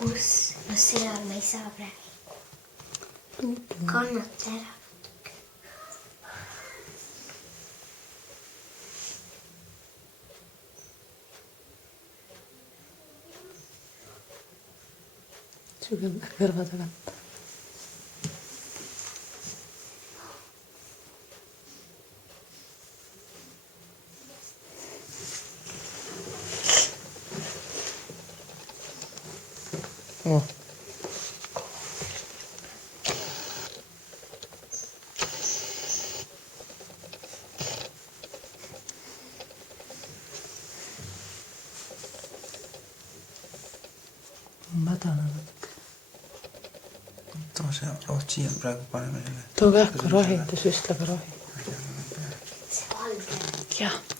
kus? No seal ma ei saa praegu. Kannata ära. Sul kõrva tagant. Oh. Madala natuke. Too see otsi on praegu paneme selle. Too kähku rohi, ta süstleb rohi. See valge. Jah.